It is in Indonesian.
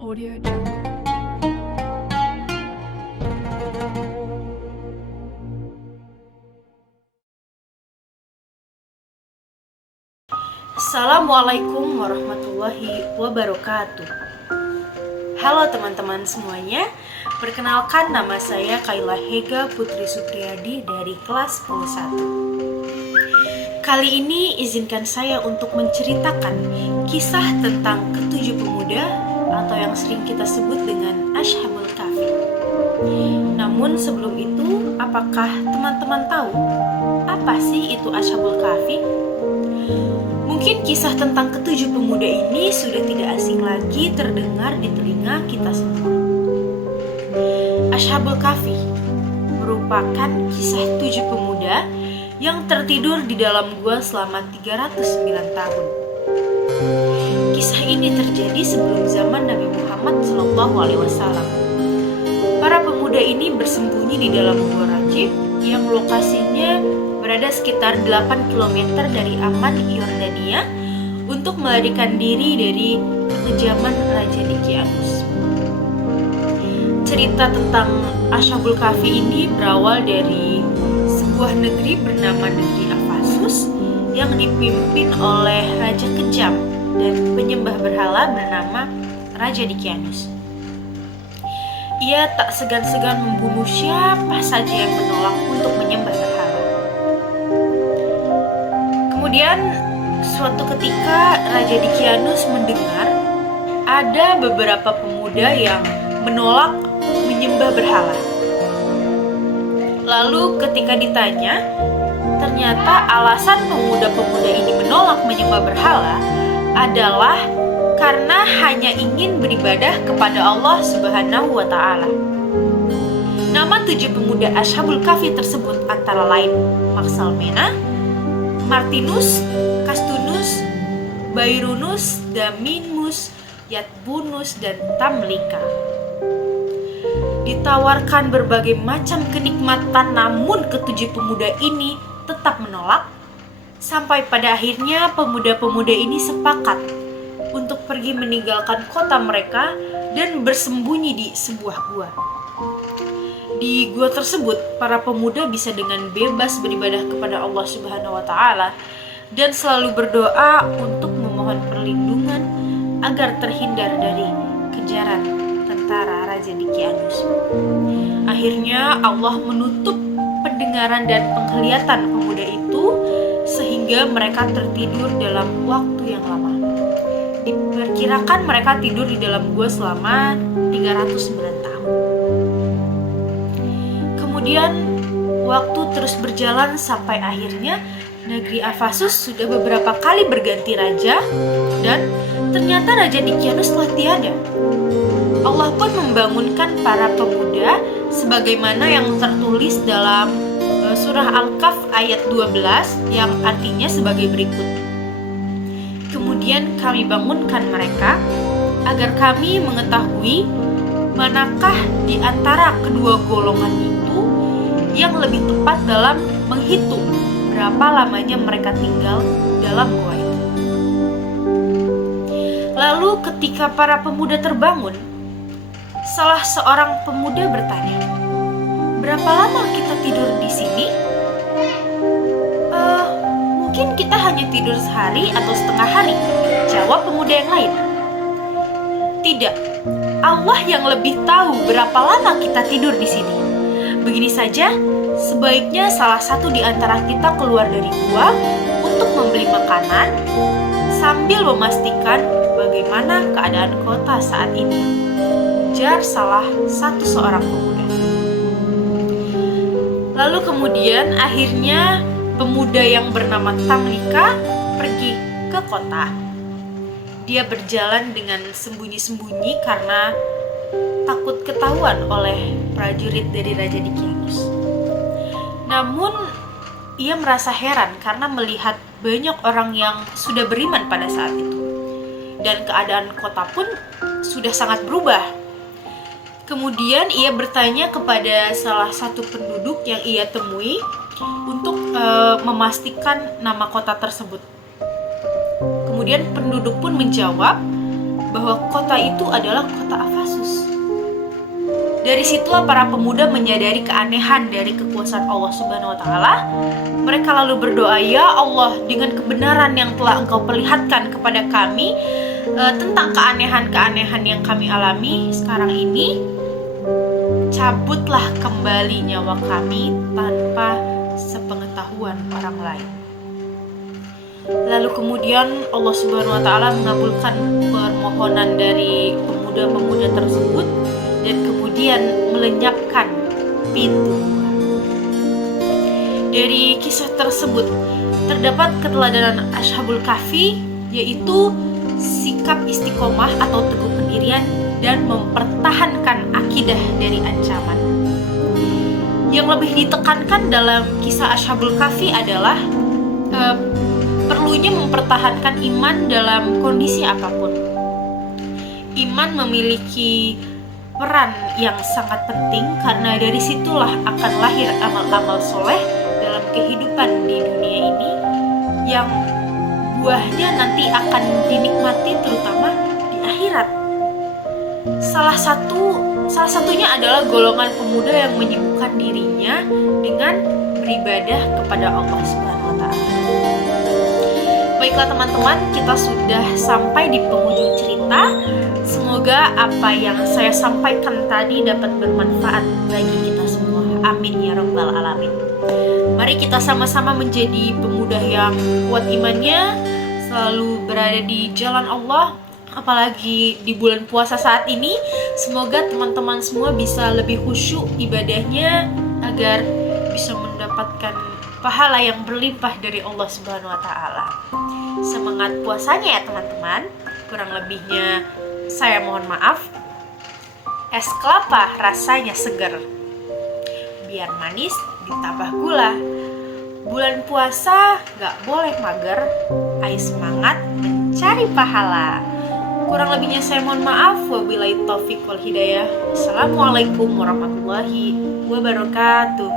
Audio Jungle. Assalamualaikum warahmatullahi wabarakatuh. Halo teman-teman semuanya, perkenalkan nama saya Kaila Hega Putri Supriyadi dari kelas 11. Kali ini izinkan saya untuk menceritakan kisah tentang ketujuh pemuda atau yang sering kita sebut dengan Ashabul Kahfi. Namun sebelum itu, apakah teman-teman tahu apa sih itu Ashabul Kahfi? Mungkin kisah tentang ketujuh pemuda ini sudah tidak asing lagi terdengar di telinga kita semua. Ashabul Kahfi merupakan kisah tujuh pemuda yang tertidur di dalam gua selama 309 tahun. Kisah ini terjadi sebelum zaman Nabi Muhammad SAW. Para pemuda ini bersembunyi di dalam gua Rajib yang lokasinya berada sekitar 8 km dari Amman, Yordania, untuk melarikan diri dari kekejaman Raja Dicyanus. Cerita tentang Ashabul Kahfi ini berawal dari sebuah negeri bernama Negeri Ephasus yang dipimpin oleh Raja Kejam dan penyembah berhala bernama Raja Dicyanus. Ia tak segan-segan membunuh siapa saja yang menolak untuk menyembah berhala. Kemudian suatu ketika Raja Dicyanus mendengar ada beberapa pemuda yang menolak menyembah berhala. Lalu ketika ditanya, ternyata alasan pemuda-pemuda ini menolak menyembah berhala adalah karena hanya ingin beribadah kepada Allah Subhanahu wa Ta'ala. Nama tujuh pemuda Ashabul Kahfi tersebut antara lain Maksalmena, Martinus, Kastunus, Bairunus, Daminus, Yatbunus, dan Tamlika. Ditawarkan berbagai macam kenikmatan, namun ketujuh pemuda ini tetap menolak. Sampai pada akhirnya pemuda-pemuda ini sepakat untuk pergi meninggalkan kota mereka dan bersembunyi di sebuah gua. Di gua tersebut, para pemuda bisa dengan bebas beribadah kepada Allah Subhanahu wa Ta'ala dan selalu berdoa untuk memohon perlindungan agar terhindar dari kejaran tentara Raja Dicyanus. Akhirnya Allah menutup pendengaran dan penglihatan pemuda itu sehingga mereka tertidur dalam waktu yang lama. Diperkirakan mereka tidur di dalam gua selama 309 tahun. Kemudian waktu terus berjalan sampai akhirnya negeri Ephasus sudah beberapa kali berganti raja dan ternyata Raja Dicyanus telah tiada. Allah pun membangunkan para pemuda sebagaimana yang tertulis dalam surah Al-Kahf ayat 12 yang artinya sebagai berikut. Kemudian kami bangunkan mereka agar kami mengetahui manakah di antara kedua golongan itu yang lebih tepat dalam menghitung berapa lamanya mereka tinggal dalam gua itu. Lalu ketika para pemuda terbangun, salah seorang pemuda bertanya, "Berapa lama kita tidur di sini?" Mungkin kita hanya tidur sehari atau setengah hari," jawab pemuda yang lain. "Tidak, Allah yang lebih tahu berapa lama kita tidur di sini. Begini saja, sebaiknya salah satu di antara kita keluar dari gua untuk membeli makanan sambil memastikan bagaimana keadaan kota saat ini," ujar salah satu seorang pemuda. Lalu kemudian akhirnya pemuda yang bernama Tamlika pergi ke kota. Dia berjalan dengan sembunyi-sembunyi karena takut ketahuan oleh prajurit dari Raja Dicyanus. Namun ia merasa heran karena melihat banyak orang yang sudah beriman pada saat itu. Dan keadaan kota pun sudah sangat berubah. Kemudian ia bertanya kepada salah satu penduduk yang ia temui untuk memastikan nama kota tersebut. Kemudian penduduk pun menjawab bahwa kota itu adalah kota Afasus. Dari situlah para pemuda menyadari keanehan dari kekuasaan Allah Subhanahu wa taala. Mereka lalu berdoa, "Ya Allah, dengan kebenaran yang telah Engkau perlihatkan kepada kami tentang keanehan-keanehan yang kami alami sekarang ini, cabutlah kembali nyawa kami tanpa sepengetahuan orang lain." Lalu kemudian Allah Subhanahu wa taala mengabulkan permohonan dari pemuda-pemuda tersebut dan kemudian melenyapkan pintu. Dari kisah tersebut terdapat keteladanan Ashabul Kahfi, yaitu sikap istiqomah atau teguh pendirian dan mempertahankan akidah dari ancaman. Yang lebih ditekankan dalam kisah Ashabul Kahfi adalah perlunya mempertahankan iman dalam kondisi apapun. Iman memiliki peran yang sangat penting karena dari situlah akan lahir amal-amal soleh dalam kehidupan di dunia ini yang buahnya nanti akan dinikmati terutama di akhirat. Salah satunya adalah golongan pemuda yang menyibukkan dirinya dengan beribadah kepada Allah Subhanahu wa taala. Baiklah teman-teman, kita sudah sampai di penghujung cerita. Semoga apa yang saya sampaikan tadi dapat bermanfaat bagi kita semua. Amin ya rabbal alamin. Mari kita sama-sama menjadi pemuda yang kuat imannya, selalu berada di jalan Allah. Apalagi di bulan puasa saat ini, semoga teman-teman semua bisa lebih khusyuk ibadahnya agar bisa mendapatkan pahala yang berlimpah dari Allah Subhanahu wa taala. Semangat puasanya ya teman-teman. Kurang lebihnya saya mohon maaf. Es kelapa rasanya seger, biar manis ditambah gula. Bulan puasa gak boleh mager. Ayo semangat mencari pahala. Kurang lebihnya saya mohon maaf. Wabillahi taufiq wal hidayah. Assalamualaikum warahmatullahi wabarakatuh.